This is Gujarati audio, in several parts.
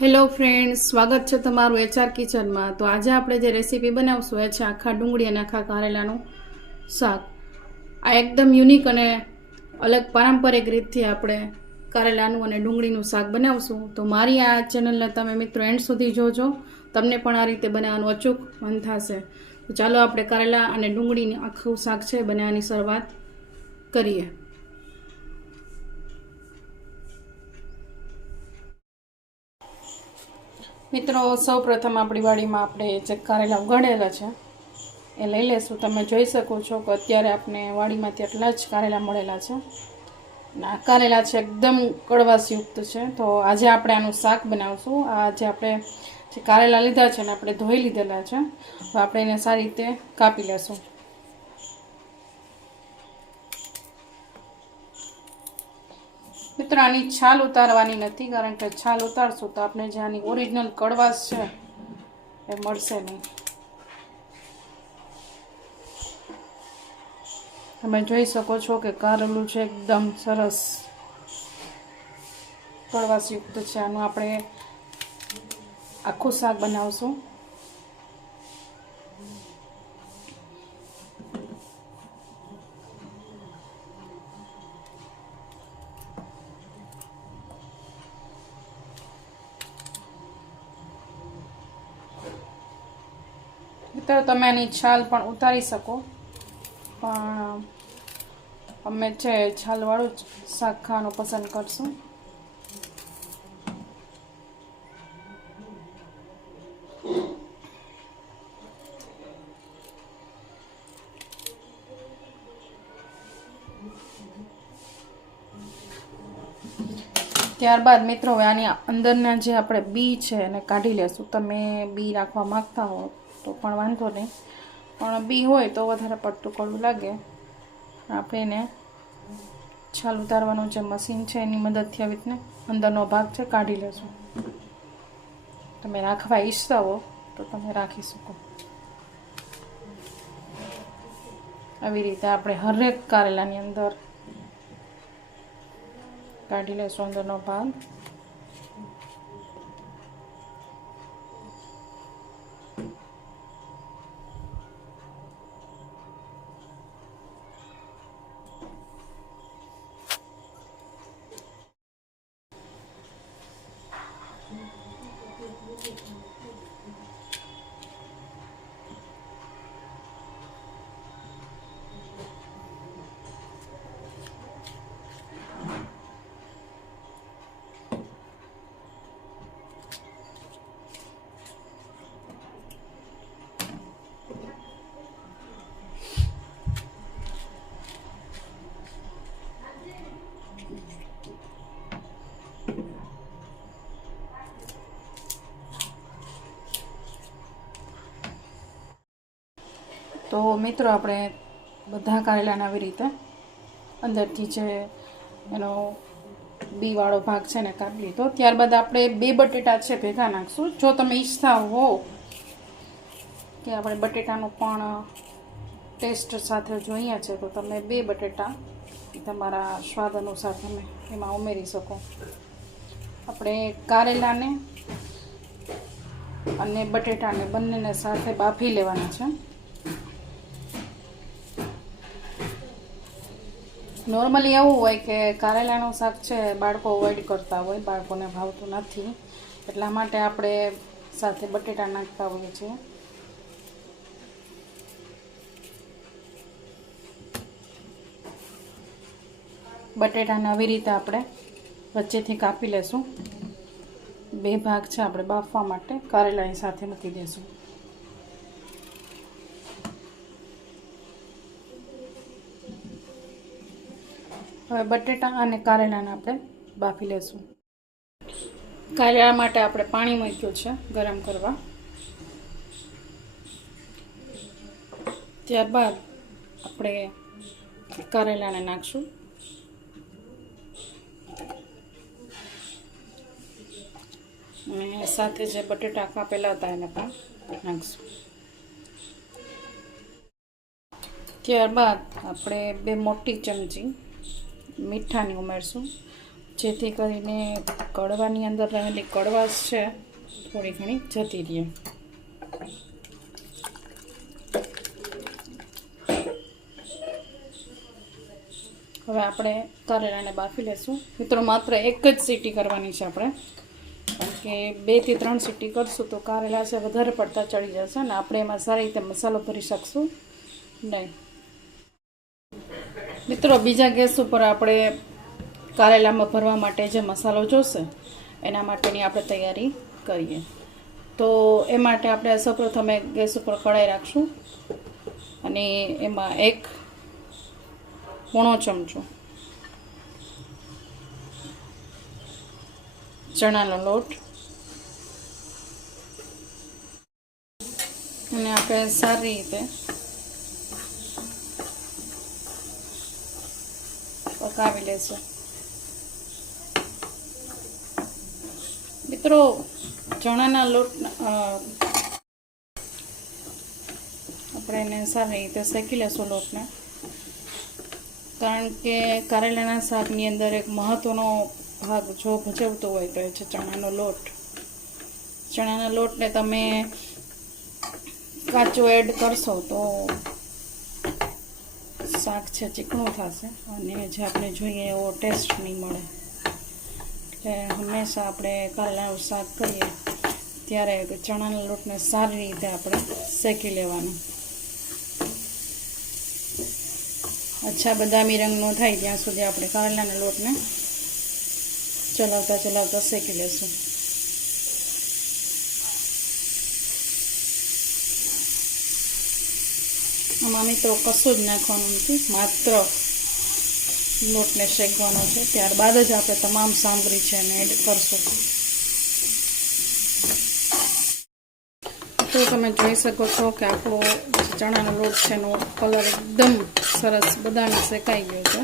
હેલો ફ્રેન્ડ્સ સ્વાગત છે તમારું એચઆર કિચનમાં તો આજે આપણે જે રેસીપી બનાવશું, એ છે આખા ડુંગળી અને આખા કારેલાનું શાક. આ એકદમ યુનિક અને અલગ પારંપરિક રીતથી આપણે કારેલાનું અને ડુંગળીનું શાક બનાવશું. તો મારી આ ચેનલને તમે મિત્રો એન્ડ સુધી જોજો. તમને પણ આ રીતે બનાવવાનું અચૂક મન થશે. તો ચાલો આપણે કારેલા અને ડુંગળીનું આખું શાક છે બનાવવાની શરૂઆત કરીએ. મિત્રો સૌ પ્રથમ આપણી વાડીમાં આપણે જે કારેલા ઉગાડેલા છે, એ લઈ લેશું. તમે જોઈ શકો છો કે અત્યારે આપણે વાડીમાંથી એટલા જ કારેલા મળેલા છે. આ કારેલા છે એકદમ કડવાશયુક્ત છે. તો આજે આપણે આનું શાક બનાવશું. આજે આપણે જે કારેલા લીધા છે ને, આપણે ધોઈ લીધેલા છે. તો આપણે એને સારી રીતે કાપી લેશું. મિત્રો આની છાલ ઉતારવાની નથી, કારણ કે છાલ ઉતારશું તો આપણે જે આની ઓરિજિનલ કડવાશ છે, એ મળશે નહીં. તમે જોઈ શકો છો કે કારેલું છે એકદમ સરસ. કડવાશયુક્ત છે. આનું આપણે આખું શાક બનાવશું. મિત્રો તમે આની છાલ પણ ઉતારી શકો. પણ અમે છે છાલવાળું જ શાક ખાવાનું પસંદ કરશું. ત્યારબાદ મિત્રો હવે આની અંદરના જે આપણે બી છે એને કાઢી લેશું. તમે બી રાખવા માગતા હો તો પણ વાંધો નહીં. પણ બી હોય તો વધારે પડતું કડવું લાગે. આપણે એને છાલ ઉતારવાનું જે મશીન છે એની મદદથી આવી રીતને અંદરનો ભાગ છે કાઢી લેશું. તમે રાખવા ઈચ્છતા હો તો તમે રાખી શકો. આવી રીતે આપણે હરેક કારેલાની અંદર કાઢી લેશું અંદરનો ભાગ. તો મિત્રો, આપણે બધા કારેલાને આવી રીતે અંદરથી જે એનો બીવાળો ભાગ છે ને કાપી લીધો. ત્યારબાદ આપણે બે બટેટા છે ભેગા નાખશું. જો તમે ઈચ્છતા હો કે આપણે બટેટાનું પણ ટેસ્ટ સાથે જોઈએ છે, તો તમે બે બટેટા તમારા સ્વાદ અનુસાર તમે એમાં ઉમેરી શકો. આપણે કારેલાને અને બટેટાને બંનેને સાથે બાફી લેવાના છે. નોર્મલી એવું હોય કે કારેલાનું શાક છે, બાળકો અવોઇડ કરતા હોય, બાળકોને ભાવતું નથી. એટલા માટે આપણે સાથે બટેટા નાખતા હોઈએ છીએ. બટેટાને આવી રીતે આપણે વચ્ચેથી કાપી લેશું. બે ભાગ છે આપણે બાફવા માટે. કારેલાની સાથે મૂકી દઈશું હવે બટેટા અને કારેલાને આપણે બાફી લેશું. કારેલા માટે આપણે પાણી મૂક્યું છે ગરમ કરવા. ત્યારબાદ આપણે કારેલાને નાખશું. અને સાથે જે બટેટા કાપેલા હતા એને પણ નાખશું. ત્યારબાદ આપણે બે મોટી ચમચી મીઠાની ઉમેરશું. જેથી કરીને કડવાની અંદર રહેલી કડવાશ છે, થોડી ઘણી જતી રહે. હવે આપણે કારેલાને બાફી લેશું. મિત્રો, માત્ર એક જ સીટી કરવાની છે આપણે. કારણ કે બેથી ત્રણ સીટી કરશું તો કારેલા છે, વધારે પડતા ચડી જશે અને આપણે એમાં સારી રીતે મસાલો ભરી શકશું. નહીં. મિત્રો, બીજા ગેસ ઉપર આપણે કારેલામાં ભરવા માટે જે મસાલો જોશે, એના માટેની આપણે તૈયારી કરીએ. તો એ માટે આપણે સૌપ્રથમ એક ગેસ ઉપર કઢાઈ રાખશું અને એમાં એક પોણો ચમચો ચણાનો લોટ અને આપણે સારી રીતે પકાવી લેશું મિત્રો, ચણાના લોટ આપણે એને સારી રીતે શેકી લેશું લોટને. કારણ કે કારેલાના શાકની અંદર એક મહત્ત્વનો ભાગ જો ભજવતો હોય તો એ છે ચણાનો લોટ. ચણાના લોટને તમે કાચો એડ કરશો તો શાક છે, ચીકણું થશે. અને જે આપણે જોઈએ એવો ટેસ્ટ નહીં મળે. એટલે હંમેશા આપણે કારેલાનું શાક કરીએ, ત્યારે ચણાના લોટને સારી રીતે આપણે શેકી લેવાનું. અચ્છા બદામી રંગનો થાય ત્યાં સુધી આપણે કારેલાના લોટને ચલાવતા ચલાવતા શેકી લેશું. આમાં મિત્રો કશું જ નાખવાનું નથી, માત્ર લોટને શેકવાનો છે. ત્યારબાદ જ આપણે તમામ સામગ્રી છે એને એડ કરશું. તો તમે જોઈ શકો છો કે આપણો ચણાનો લોટ છે એનો કલર એકદમ સરસ બધાને શેકાઈ ગયો છે.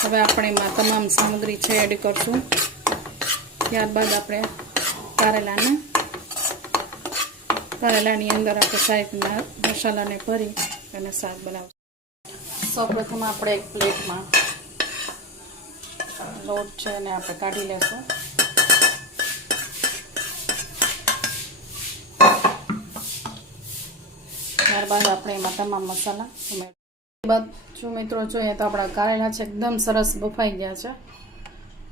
હવે આપણે એમાં તમામ સામગ્રી છે એડ કરશું. ત્યારબાદ આપણે કારેલાને, કારેલાની અંદર આપણે સાહેબના મસાલાને ભરી અને શાક બનાવશું સૌપ્રથમ આપણે એક પ્લેટમાં લોટ છે એને આપણે કાઢી લેશું. ત્યારબાદ આપણે એમાં તમામ મસાલા ઉમેર બાદ જો મિત્રો જોઈએ તો આપણા કારેલા છે, એકદમ સરસ બફાઈ ગયા છે.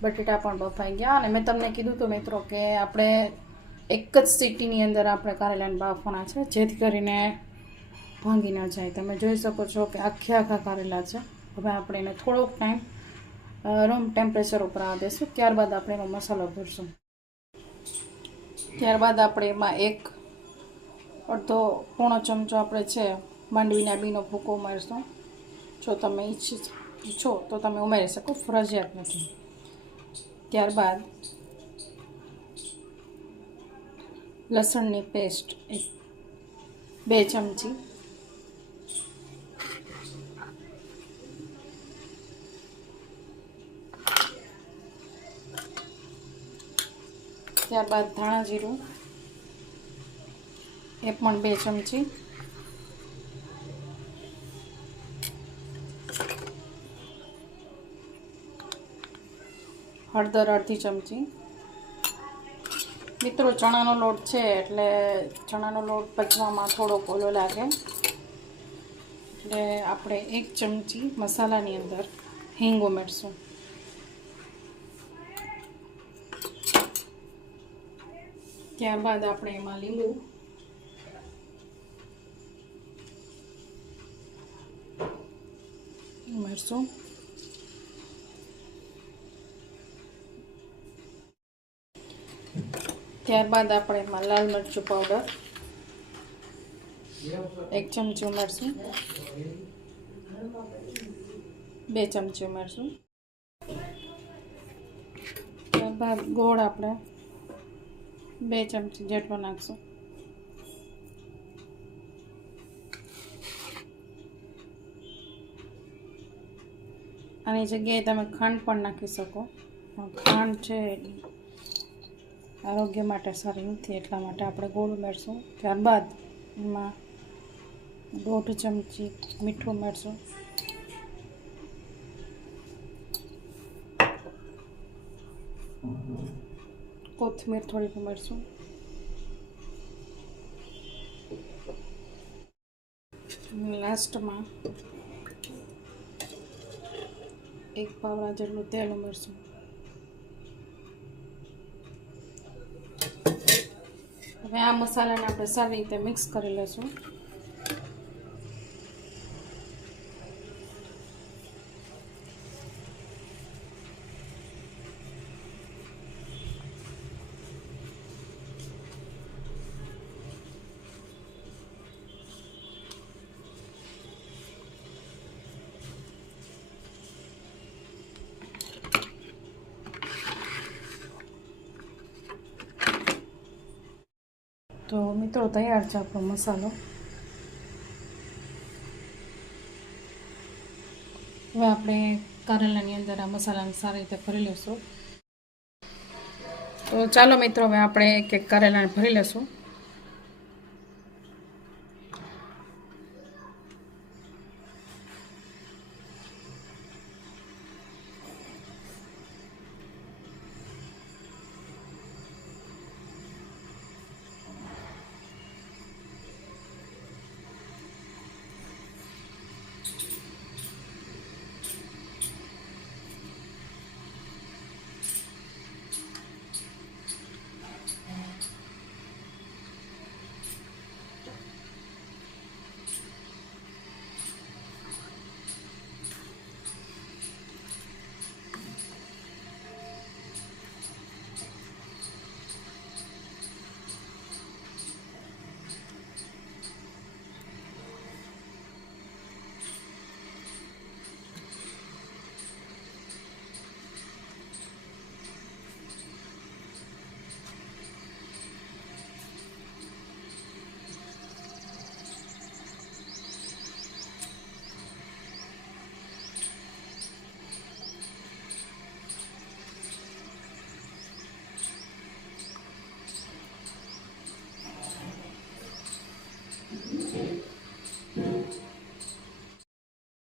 બટેટા પણ બફાઈ ગયા અને મેં તમને કીધું તો મિત્રો કે આપણે એક જ સિટીની અંદર આપણે કારેલાને બાફવાના છે, જેથી કરીને ભાંગી ન જાય. તમે જોઈ શકો છો કે આખે આખા કારેલા છે. હવે આપણે એને થોડોક ટાઈમ રૂમ ટેમ્પરેચર ઉપર આ દઈશું. ત્યારબાદ આપણે એમાં મસાલો ભરશું. ત્યારબાદ આપણે એમાં એક અડધો પોણો ચમચો આપણે છે માંડવીના બીનો ભૂકો ઉમેરશું જો તમે ઈચ્છી, ઈચ્છો તો તમે ઉમેરી શકો, ફરજિયાત નથી. ત્યારબાદ લસણની પેસ્ટ એક બે ચમચી ત્યારબાદ ધાણા જીરું, એ પણ બે ચમચી. હળદર અડધી ચમચી. મિત્રો, ચણાનો લોટ છે, એટલે ચણાનો લોટ પચવામાં થોડોક ઓલો લાગે. એટલે આપણે એક ચમચી મસાલાની અંદર હિંગ ઉમેરશું. ત્યારબાદ આપણે એમાં લીંબુ. ઉમેરશું ત્યારબાદ આપણે એમાં લાલ મરચું પાવડર એક ચમચી ઉમેરશું બે ચમચી ઉમેરશું ત્યારબાદ ગોળ આપણે બે ચમચી જેટલો નાખશું. આની જગ્યાએ તમે ખાંડ પણ નાખી શકો. ખાંડ છે આરોગ્ય માટે સારી નથી, એટલા માટે આપણે ગોળ ઉમેરશું. ત્યારબાદ એમાં દોઢ ચમચી મીઠું ઉમેરશું. કોથમીર થોડીક ઉમેરશું. લાસ્ટમાં એક પાવડા જેટલું તેલ ઉમેરશું. હવે આ મસાલાને આપણે સારી રીતે મિક્સ કરી લઈશું મિત્રો, તૈયાર છે આપણો મસાલો. હવે આપણે કારેલાની અંદર આ મસાલાને સારી રીતે ભરી લઈશું તો ચાલો મિત્રો, હવે આપણે એક એક કારેલાને ભરી લઈશું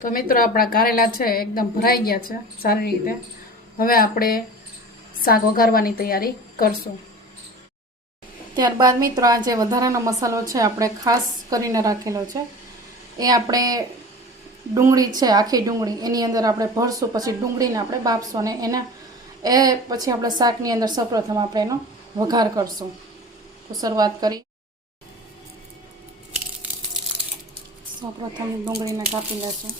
તો મિત્રો આપણા કારેલા છે, એકદમ ભરાઈ ગયા છે, સારી રીતે. હવે આપણે શાક વઘારવાની તૈયારી કરશું. ત્યારબાદ મિત્રો આ જે વધારાનો મસાલો છે, આપણે ખાસ કરીને રાખેલો છે, એ આપણે ડુંગળી છે, આખી ડુંગળી. એની અંદર આપણે ભરશું, પછી ડુંગળીને આપણે બાફશું અને એના, એ પછી આપણે શાકની અંદર સૌપ્રથમ આપણે એનો વઘાર કરશું. તો શરૂઆત કરી. સૌપ્રથમ ડુંગળીને કાપી લેશું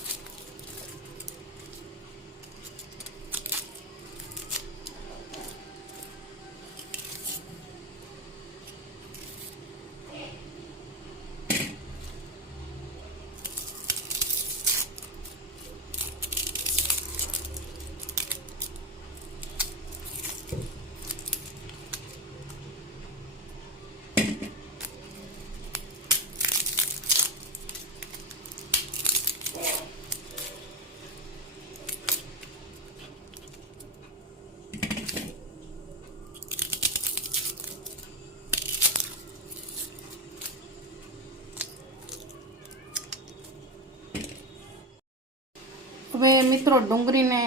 હવે મિત્રો, ડુંગળીને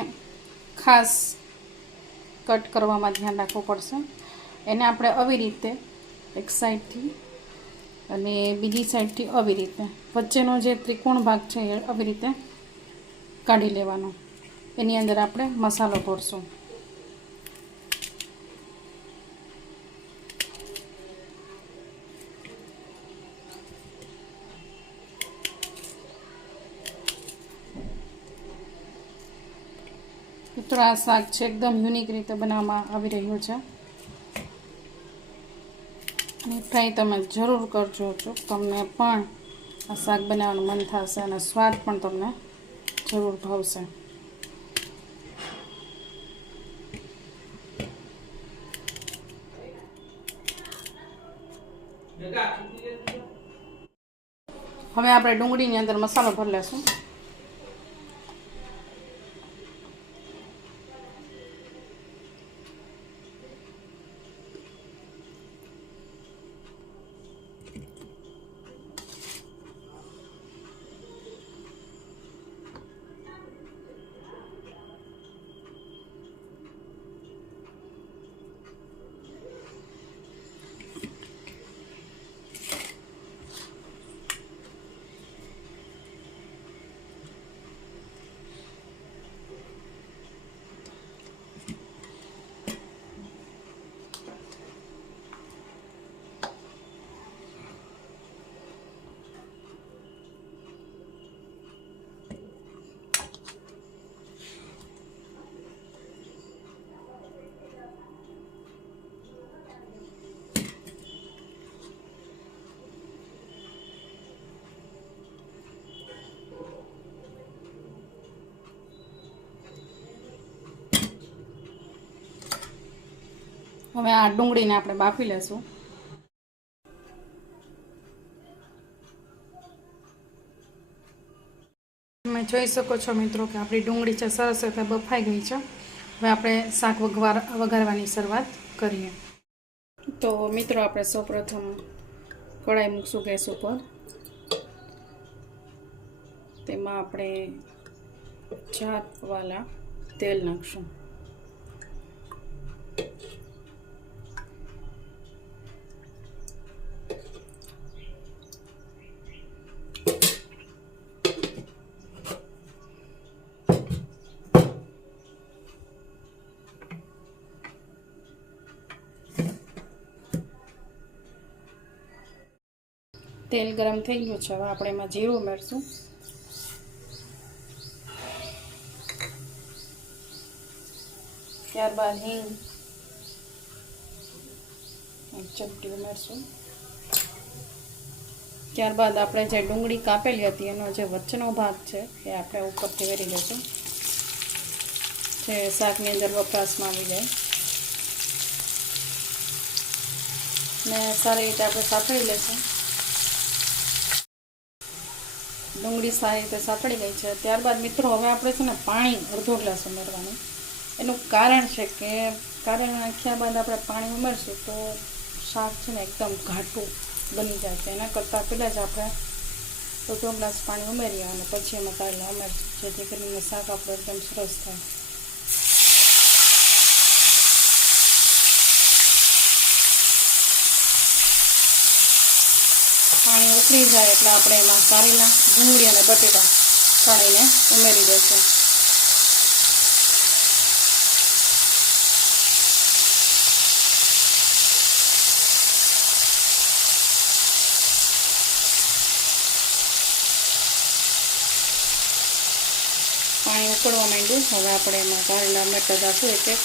ખાસ કટ કરવામાં ધ્યાન રાખવું પડશે. એને આપણે આવી રીતે એક સાઈડથી અને બીજી સાઈડથી આવી રીતે, વચ્ચેનો જે ત્રિકોણ ભાગ છે એ આવી રીતે કાઢી લેવાનો. એની અંદર આપણે મસાલો ભરશું. મિત્રો આ શાક છે, એકદમ યુનિક રીતે બનાવવામાં આવી રહ્યું છે. અને તમે જરૂર કરજો છો તમને પણ આ શાક બનાવવાનું મન થશે અને સ્વાદ પણ તમને જરૂર ભાવશે. હવે આપણે ડુંગળીની અંદર મસાલો ભરી લેશું. હવે આ ડુંગળીને આપણે બાફી લેશું. તમે જોઈ શકો છો મિત્રો કે આપણી ડુંગળી છે, સરસ રીતે બફાઈ ગઈ છે. હવે આપણે શાક વઘવાર, વઘારવાની શરૂઆત કરીએ. તો મિત્રો આપણે સૌપ્રથમ કઢાઈ મૂકશું ગેસ ઉપર. તેમાં આપણે ચાર તેલ નાખશું. તેલ ગરમ થઈ ગયું છે. હવે આપણે એમાં જીરું ઉમેરશું. ત્યારબાદ હિંગ. ચપટી ઉમેરશું. ત્યારબાદ આપણે જે ડુંગળી કાપેલી હતી, એનો જે વચ્ચેનો ભાગ છે, એ આપણે ઉપરથી વેરી લઈશું જે શાકની અંદર વપરાશમાં આવી જાય. ને સારી રીતે આપણે સાંકળી લઈશું ડુંગળી સારી રીતે સાંકળી ગઈ છે. ત્યારબાદ મિત્રો હવે આપણે છે ને પાણી અડધો ગ્લાસ ઉમેરવાનું. એનું કારણ છે કે કારણ નાખ્યા બાદ આપણે પાણી ઉમેરશું તો શાક છે ને એકદમ ઘાટું બની જાય છે. એના કરતાં પહેલાં જ આપણે અડધો ગ્લાસ પાણી ઉમેરીએ અને પછી એમાં કારેલા ઉમેરશું જેથી કરીને શાક આપણું એકદમ સરસ થાય. પાણી ઉકળી જાય એટલે આપણે એમાં કારેલા ડુંગળી અને બટેટા કાઢીને ઉમેરી દઈશું. પાણી ઉકળવા માંડ્યું. હવે આપણે એમાં કારેલા મરચાં નાખશું એક એક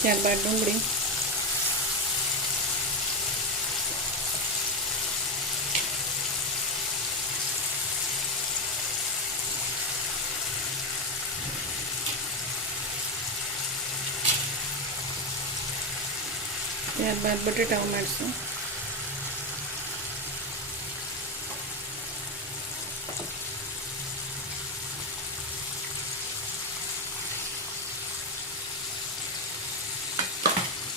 ત્યારબાદ ડુંગળી ત્યારબાદ બટેટા ઉમેરશું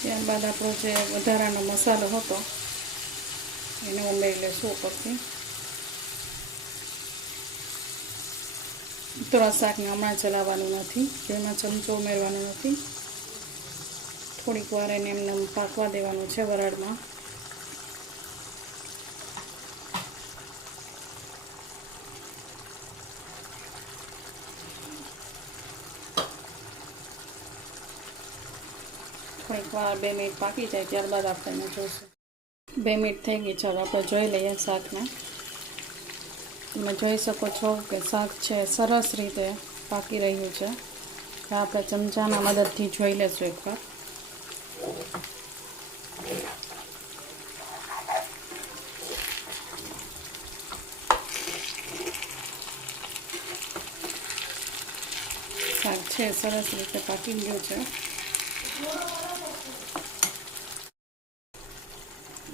ત્યારબાદ આપણો જે વધારાનો મસાલો હતો, એને ઉમેરી લેશું ઉપરથી ઉતરા શાકને હમણાં ચલાવવાનું નથી જેમાં ચમચો ઉમેરવાનો નથી. થોડીક વાર એને એમને પાકવા દેવાનું છે વરાળમાં. થોડીક વાર બે મિનિટ પાકી જાય ત્યારબાદ આપણે એને જોઈશું બે મિનિટ થઈ ગઈ છે આપણે જોઈ લઈએ શાકને. તમે જોઈ શકો છો કે શાક છે, સરસ રીતે પાકી રહ્યું છે. આપણે ચમચાના મદદથી જોઈ લેશું એકવાર. શાક છે, સરસ રીતે પાકી ગયું છે.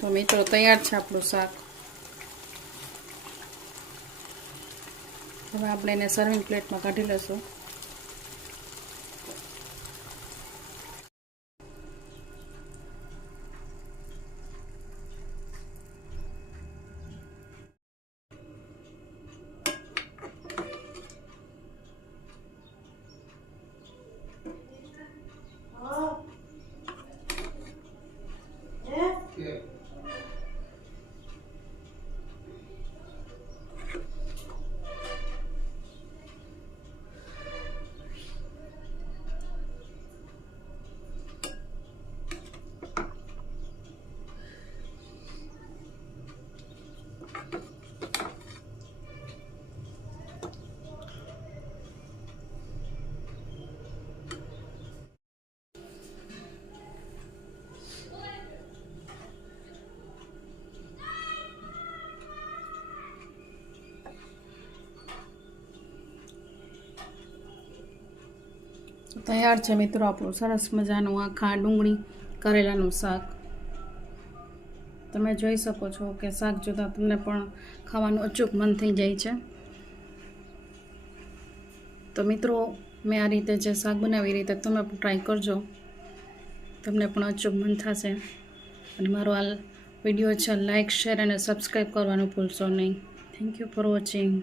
તો મિત્રો તૈયાર છે આપણું શાક. હવે આપણે એને સર્વિંગ પ્લેટમાં કાઢી લઈશું. તૈયાર છે મિત્રો આપણું. સરસ મજાનું આખા ડુંગળી કરેલાનું શાક. તમે જોઈ શકો છો કે શાક જોતાં તમને પણ ખાવાનું અચૂક મન થઈ જાય છે. તો મિત્રો, મેં આ રીતે જે શાક બનાવી રીતે તમે પણ ટ્રાય કરજો. તમને પણ અચૂક મન થશે. અને મારો આ વીડિયો છે લાઇક શેર અને સબસ્ક્રાઈબ કરવાનું ભૂલશો નહીં. Thank you for watching